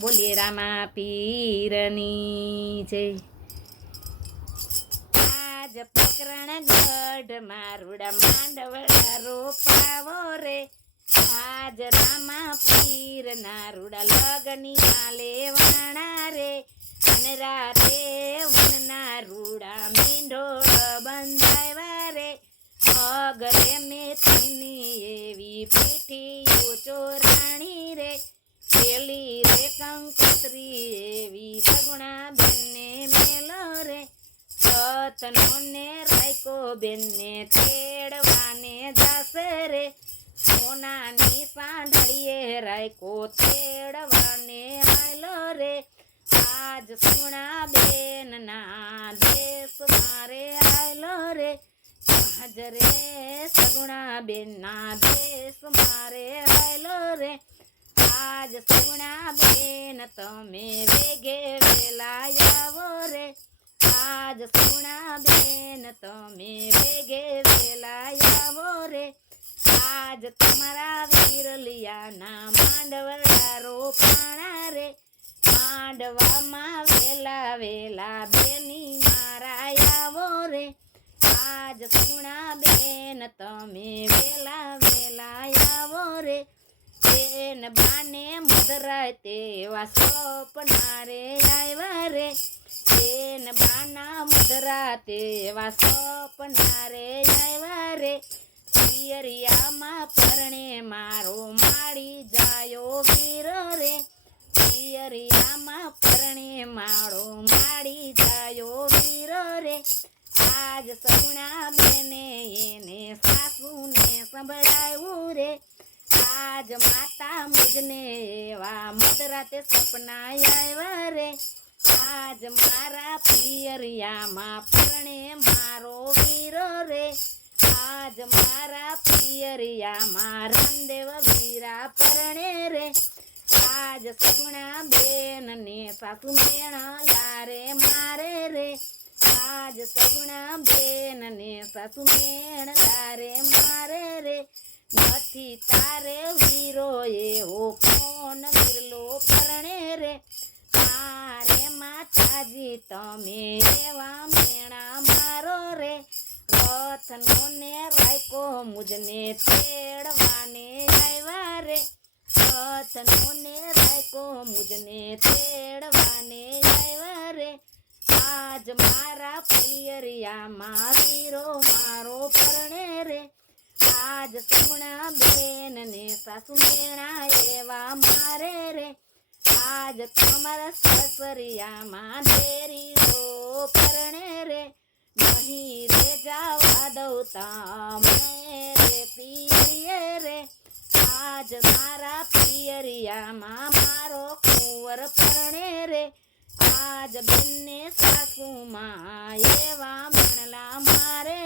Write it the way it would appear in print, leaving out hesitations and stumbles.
બોલીએ રામા પીરની જય. આજ પકરણ ગઢ મારુડા માંડવડા રોપાવો રે. આજ રામા પીર ના રૂડા લગની લેવાણા રે. અને રાતે વનના રૂડા મીંઢોળ બંધાવ્યા રે. અગરે મેથીની એવી પીઠીઓ ચોરાણી રે. પેલી રે કંકોત્રી એવી સગુણા બેનને મેલો રે. સતનો ને રાયકો બેનને તેડવાને જાશે રે. સોનાની સાંઢળીએ રાયકો તેડવાને આયલો રે. આજ સુણા બેન ના દેશ મારે આયલો રે. આજ રે સગુણા બેન ના દેશ મારે આયલો રે. આજ સગુણા બેન તમે વેગે વેલા આવો રે. આજ સગુણા બેન તમે વેગે વેલા આવો રે. આજ તમારા વીરલિયાના માંડવડા રોપાણા રે. માંડવામાં વેલા વેલા બેની મારા આવો રે. આજ સગુણા બેન તમે વેલા વેલા આવો રે. બેન બાને મધરાય તેવા સપના રે આવ્યા રે. બેન બાના મધરા તેવા સપના રે આવ્યા રે. પિયરિયામાં પરણે મારો માડી જાયો વીર રે. પિયરિયામાં પરણે મારો માડી જાયો વીર રે. આજ સગુણા બેને એને સાસુને સંભળાવ્યું રે. આજ માતા મુજને એવા મધરાતે સપના આવ્યા રે. આજ મારા પિયરિયામાં પરણે મારો વીર રે. આજ મારા પિયરિયામાં રામદેવ વીરા પરણે રે. આજ સગુણા બેન ને સાસુ મેણા રે મારે રે. આજ સગુણા બેન ને સાસુ મેણા રે મારે રે. નથી તારે વીરો એવો કોણ વિરલો પરણે રે. મારે માતાજી તમે એવા મેણા મારો રે. રથનો ને રાયકો મુજને તેડવાને આવ્યા રે. રથનો ને રાયકો મુજને તેડવાને આવ્યા રે. આજ મારા પિયરિયામાં વીરો મારો પરણે રે. આજ સગુણા બેન ને સાસુ મેણા એવા મારે રે. આજ તમારા સસરિયામાં દેરીઓ પરણે રે. નહીં રે જવા દઉં તમને રે પિયરીએ રે. આજ મારા પિયરિયામાં મારો કુંવર પરણે રે. આજ બેનને સાસુમાં એવા મણલા મારે